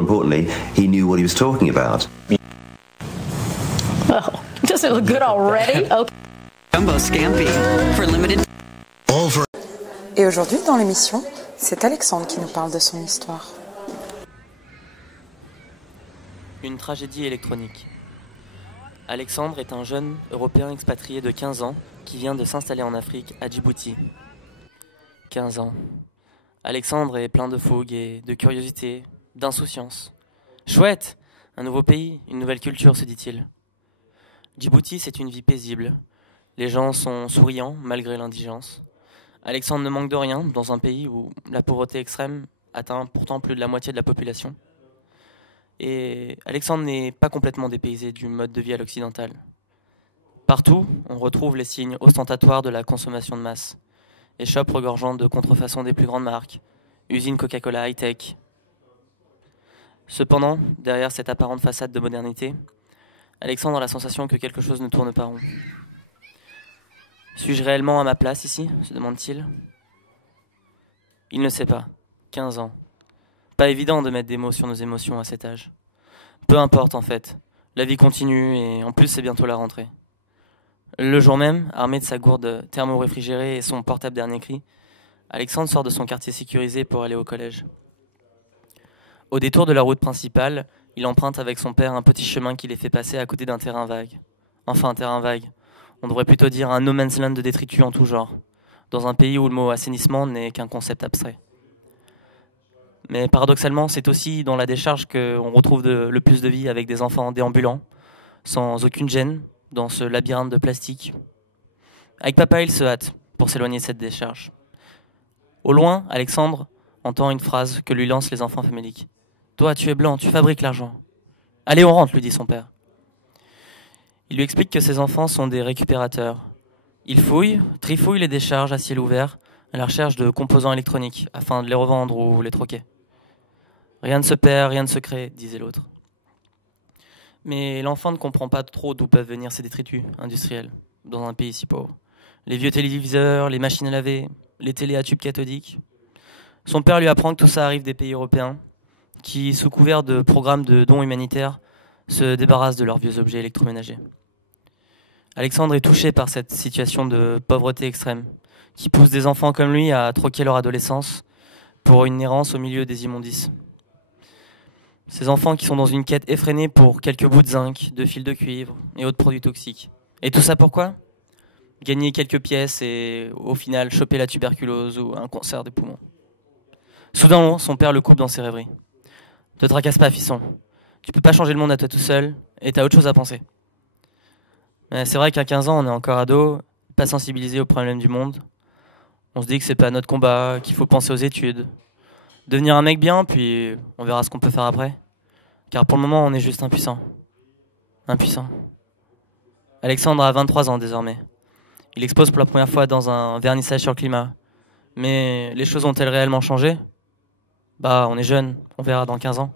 more importantly, he knew what he was talking about. Oh, does it look good already? Okay. Jumbo Scampi for limited. Et aujourd'hui, dans l'émission, c'est Alexandre qui nous parle de son histoire. Une tragédie électronique. Alexandre est un jeune Européen expatrié de 15 ans qui vient de s'installer en Afrique, à Djibouti. 15 ans. Alexandre est plein de fougue et de curiosité, d'insouciance. Chouette! Un nouveau pays, une nouvelle culture, se dit-il. Djibouti, c'est une vie paisible. Les gens sont souriants malgré l'indigence. Alexandre ne manque de rien dans un pays où la pauvreté extrême atteint pourtant plus de la moitié de la population. Et Alexandre n'est pas complètement dépaysé du mode de vie à l'occidental. Partout, on retrouve les signes ostentatoires de la consommation de masse. Échoppes regorgeant de contrefaçons des plus grandes marques, usines Coca-Cola high-tech. Cependant, derrière cette apparente façade de modernité, Alexandre a la sensation que quelque chose ne tourne pas rond. Suis-je réellement à ma place ici ? Se demande-t-il. Il ne sait pas. 15 ans. Pas évident de mettre des mots sur nos émotions à cet âge. Peu importe en fait. La vie continue et en plus c'est bientôt la rentrée. Le jour même, armé de sa gourde thermo-réfrigérée et son portable dernier cri, Alexandre sort de son quartier sécurisé pour aller au collège. Au détour de la route principale, il emprunte avec son père un petit chemin qui les fait passer à côté d'un terrain vague. Enfin, un terrain vague. On devrait plutôt dire un no man's land de détritus en tout genre, dans un pays où le mot assainissement n'est qu'un concept abstrait. Mais paradoxalement, c'est aussi dans la décharge qu'on retrouve le plus de vie avec des enfants déambulants, sans aucune gêne, dans ce labyrinthe de plastique. Avec papa, il se hâte pour s'éloigner de cette décharge. Au loin, Alexandre entend une phrase que lui lancent les enfants faméliques. « Toi, tu es blanc, tu fabriques l'argent. »« Allez, on rentre », lui dit son père. Il lui explique que ses enfants sont des récupérateurs. Ils fouillent, trifouillent les décharges à ciel ouvert à la recherche de composants électroniques afin de les revendre ou les troquer. Rien ne se perd, rien ne se crée, disait l'autre. Mais l'enfant ne comprend pas trop d'où peuvent venir ces détritus industriels dans un pays si pauvre. Les vieux téléviseurs, les machines à laver, les télés à tubes cathodiques. Son père lui apprend que tout ça arrive des pays européens qui, sous couvert de programmes de dons humanitaires, se débarrassent de leurs vieux objets électroménagers. Alexandre est touché par cette situation de pauvreté extrême qui pousse des enfants comme lui à troquer leur adolescence pour une errance au milieu des immondices. Ces enfants qui sont dans une quête effrénée pour quelques bouts de zinc, de fils de cuivre et autres produits toxiques. Et tout ça pourquoi ? Gagner quelques pièces et au final choper la tuberculose ou un cancer des poumons. Soudain, son père le coupe dans ses rêveries. « Te tracasse pas, fisson. Tu peux pas changer le monde à toi tout seul et t'as autre chose à penser. » Mais c'est vrai qu'à 15 ans, on est encore ado, pas sensibilisé aux problèmes du monde. On se dit que c'est pas notre combat, qu'il faut penser aux études. Devenir un mec bien, puis on verra ce qu'on peut faire après. Car pour le moment, on est juste impuissant. Impuissant. Alexandre a 23 ans désormais. Il expose pour la première fois dans un vernissage sur le climat. Mais les choses ont-elles réellement changé ? Bah, on est jeune, on verra dans 15 ans.